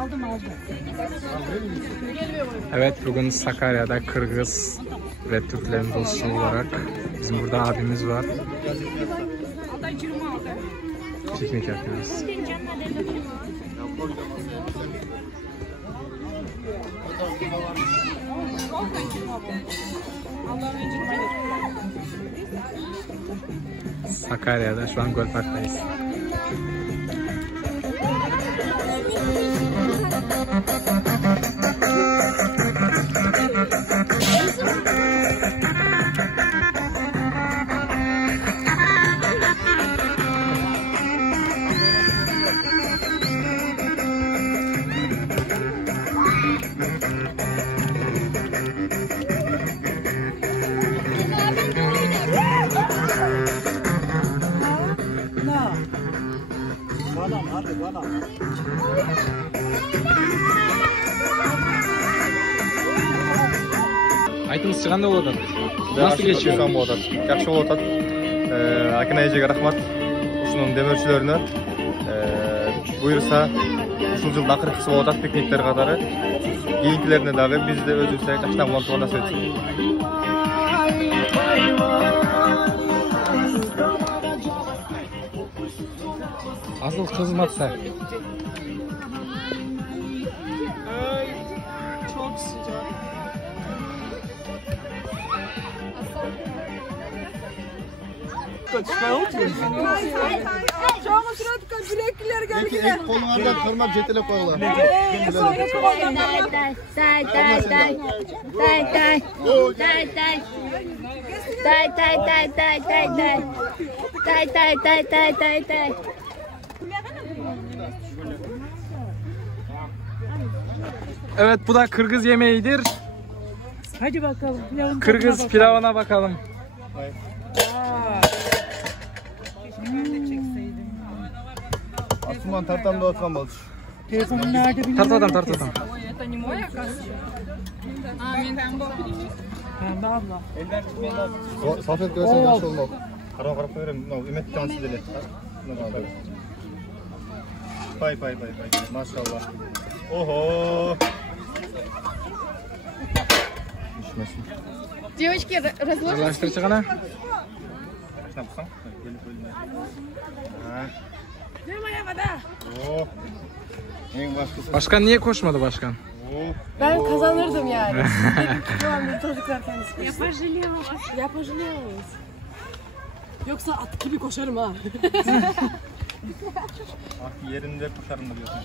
Aldım. Evet, bugün Sakarya'da Kırgız ve Türklerin dostu olarak bizim burada abimiz var. Piknik yapıyoruz. Sakarya'da şu an Gölpark'tayız. Aytыңыз çıkanda болады. Nasıl geçiyor? Yaxşı oldu. Akina Ejege rahmat. Uşunun demirçilerine buyursa uşul yıl akırkısı oldu piknikler kadarı. Keyinkilerine dahi biz de özümüzde kaçtan kontrol nasıl etsin. Asıl kızmazsa. Çok sıcak. Çoğu sırada bilekliler geldi. Peki ek kollardan kırmak jetele koyuyorlar. Evet, bu da Kırgız yemeğidir. Hadi bakalım. Kırgız pilavına bakalım. Asuman tartam da atman balış. Telefonun nerede bilmiyorum. Tart adam. Pembe abla. Safet görsen yaş olmak. Kara koyarım. Ümit tanesi deli. Pay. Maşallah. Oho. Düşmesin. Девочки, разложите. Araştır çıkana. Kaçına baksam? Değil mi yemede? Oh. En başkası. Başkan niye koşmadı başkan? Oh. Ben kazanırdım yani. Şu an bir çocuklar kendisi. Ya pожалела. Yoksa at gibi koşarım ha. Yerinde koşarım diyorsun.